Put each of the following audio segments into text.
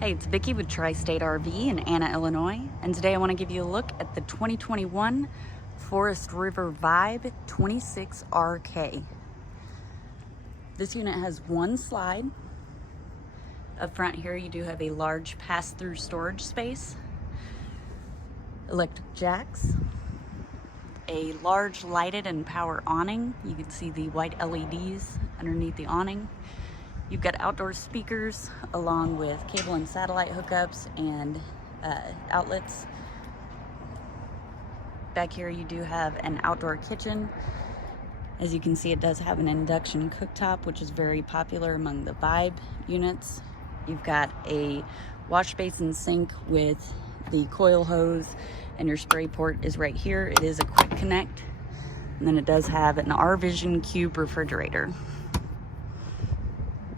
Hey, it's Vicki with Tri-State RV in Anna, Illinois, and today I want to give you a look at the 2021 Forest River Vibe 26RK. This unit has one slide. Up front here you do have a large pass-through storage space, electric jacks, a large lighted and power awning. You can see the white LEDs underneath the awning. You've got outdoor speakers along with cable and satellite hookups and outlets. Back here you do have an outdoor kitchen. As you can see, it does have an induction cooktop, which is very popular among the Vibe units. You've got a wash basin sink with the coil hose, and your spray port is right here. It is a quick connect. And then it does have an R-Vision Cube refrigerator.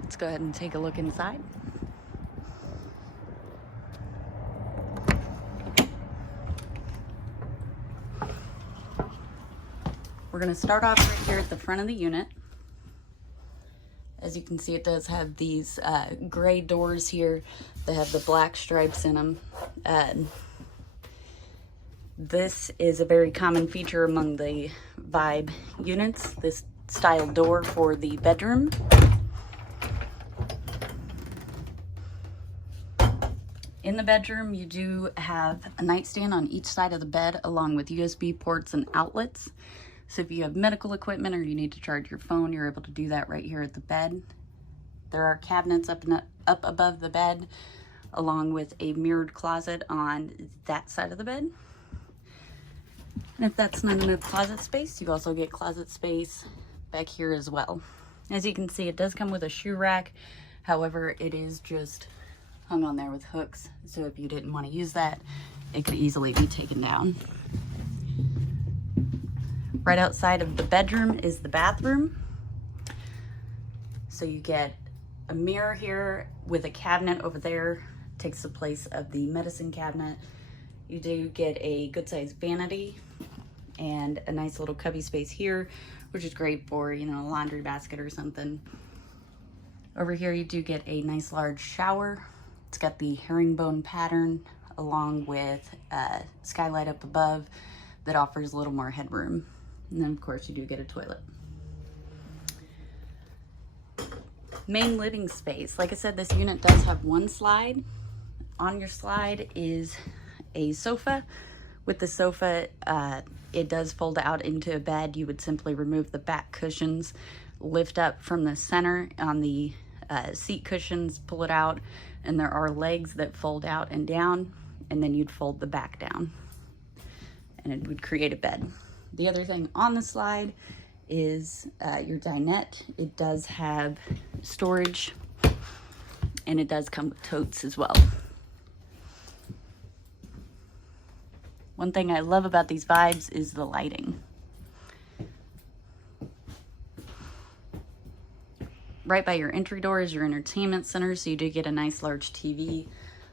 Let's go ahead and take a look inside. We're going to start off right here at the front of the unit. As you can see, it does have these gray doors here that have the black stripes in them. This is a very common feature among the Vibe units, this style door for the bedroom. In the bedroom, you do have a nightstand on each side of the bed along with USB ports and outlets. So if you have medical equipment or you need to charge your phone, you're able to do that right here at the bed. There are cabinets up above the bed along with a mirrored closet on that side of the bed. And if that's not enough closet space, you also get closet space back here as well. As you can see, it does come with a shoe rack. However, it is just hung on there with hooks, so if you didn't want to use that, it could easily be taken down. Right outside of the bedroom is the bathroom. So you get a mirror here with a cabinet over there, takes the place of the medicine cabinet. You do get a good sized vanity and a nice little cubby space here, which is great for, you know, a laundry basket or something. Over here you do get a nice large shower. It's got the herringbone pattern along with a skylight up above that offers a little more headroom. And then of course you do get a toilet. Main living space. Like I said, this unit does have one slide. On your slide is a sofa. With the sofa, it does fold out into a bed. You would simply remove the back cushions, lift up from the center on the seat cushions, pull it out, and there are legs that fold out and down, and then you'd fold the back down and it would create a bed. The other thing on the slide is your dinette. It does have storage and it does come with totes as well. One thing I love about these Vibes is the lighting. Right by your entry door is your entertainment center, so you do get a nice large TV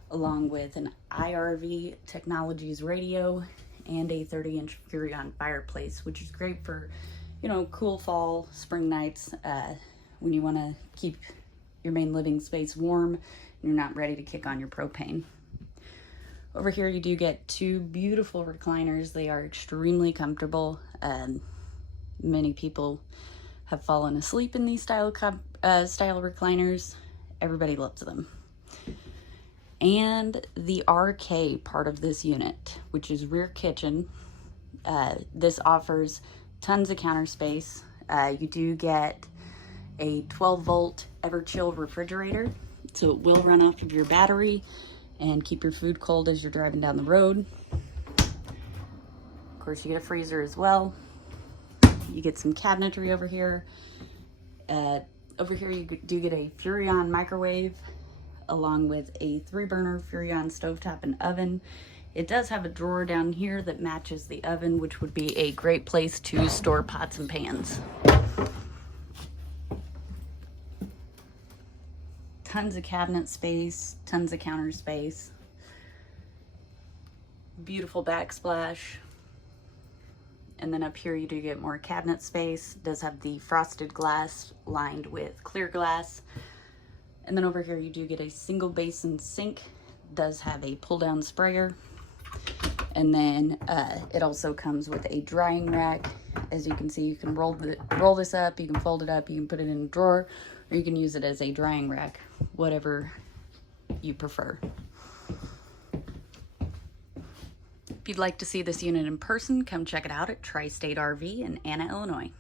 along with an IRV Technologies radio and a 30-inch Fuzion fireplace, which is great for, you know, cool fall, spring nights when you want to keep your main living space warm and you're not ready to kick on your propane. Over here you do get two beautiful recliners. They are extremely comfortable. Many people have fallen asleep in these style recliners. Everybody loves them. And the RK part of this unit, which is rear kitchen. This offers tons of counter space. You do get a 12-volt Everchill refrigerator, so it will run off of your battery and keep your food cold as you're driving down the road. Of course, you get a freezer as well. You get some cabinetry over here. Over here you do get a Fuzion microwave along with a 3-burner Fuzion stovetop and oven. It does have a drawer down here that matches the oven, which would be a great place to store pots and pans. Tons of cabinet space, tons of counter space. Beautiful backsplash. And then up here you do get more cabinet space. It does have the frosted glass lined with clear glass. And then over here you do get a single basin sink. Does have a pull down sprayer. And then it also comes with a drying rack. As you can see, you can roll this up, you can fold it up, you can put it in a drawer, or you can use it as a drying rack, whatever you prefer. If you'd like to see this unit in person, come check it out at Tri-State RV in Anna, Illinois.